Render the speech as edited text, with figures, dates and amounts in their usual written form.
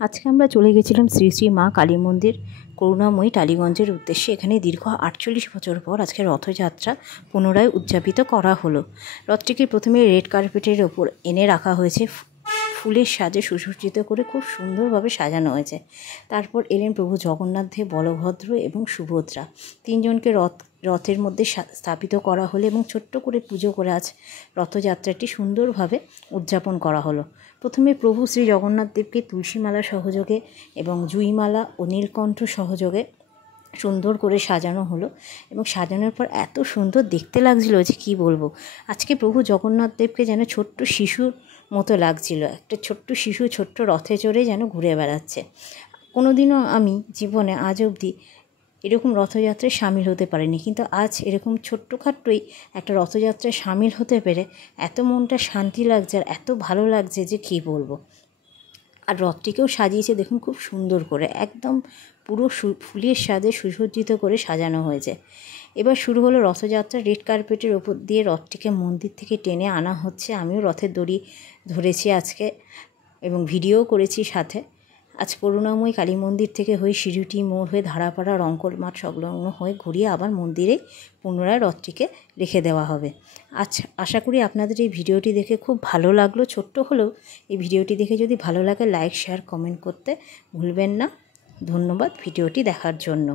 আজকে আমরা চলে গেছিলাম শ্রী শ্রী মা কালী মন্দির করুণাময়ী টালিগঞ্জের উদ্দেশ্যে। এখানে দীর্ঘ 48 বছর পর আজকে রথযাত্রা পুনরায় উদযাপিত করা হলো। রথটিকে প্রথমে রেড কার্পেটের ওপর এনে রাখা হয়েছে, ফুলের সাজে সুসজ্জিত করে খুব সুন্দরভাবে সাজানো হয়েছে। তারপর এলেন প্রভু জগন্নাথ দেব, বলভদ্র এবং সুভদ্রা। তিনজনকে রথের মধ্যে স্থাপিত করা হলো এবং ছোট্ট করে পুজো করে আজ রথযাত্রাটি সুন্দরভাবে উদযাপন করা হলো। প্রথমে প্রভু শ্রী জগন্নাথ দেবকে তুলসীমালা সহযোগে এবং জুঁইমালা ও নীলকণ্ঠ সহযোগে সুন্দর করে সাজানো হলো এবং সাজানোর পর এত সুন্দর দেখতে লাগছিল যে কী বলবো। আজকে প্রভু জগন্নাথ দেবকে যেন ছোট্ট শিশুর মতো লাগছিল, একটা ছোট্ট শিশু ছোট্ট রথে চড়ে যেন ঘুরে বেড়াচ্ছে। কোনোদিনও আমি জীবনে আজ অবধি এরকম রথযাত্রায় সামিল হতে পারিনি, কিন্তু আজ এরকম ছোট্টখাট্টই একটা রথযাত্রায় সামিল হতে পেরে এত মনটা শান্তি লাগছে আর এত ভালো লাগছে যে কী বলবো। আর রথটিকেও সাজিয়েছে দেখুন খুব সুন্দর করে, একদম পুরো ফুলের সাজে সুসজ্জিত করে সাজানো হয়েছে। এবার শুরু হলো রথযাত্রা। রেড কার্পেটের ওপর দিয়ে রথটিকে মন্দির থেকে টেনে আনা হচ্ছে। আমিও রথের দড়ি ধরেছি আজকে এবং ভিডিও করেছি সাথে। আজ করুণাময়ী কালী মন্দির থেকে হয়ে শিরুটি মোড় হয়ে ধারাপাড়া রঙ্কর মাঠ সংলগ্ন হয়ে ঘুরিয়ে আবার মন্দিরে পুনরায় রথটিকে রেখে দেওয়া হবে। আচ্ছা, আশা করি আপনাদের এই ভিডিওটি দেখে খুব ভালো লাগলো। ছোট্ট হলেও এই ভিডিওটি দেখে যদি ভালো লাগে লাইক শেয়ার কমেন্ট করতে ভুলবেন না। ধন্যবাদ ভিডিওটি দেখার জন্য।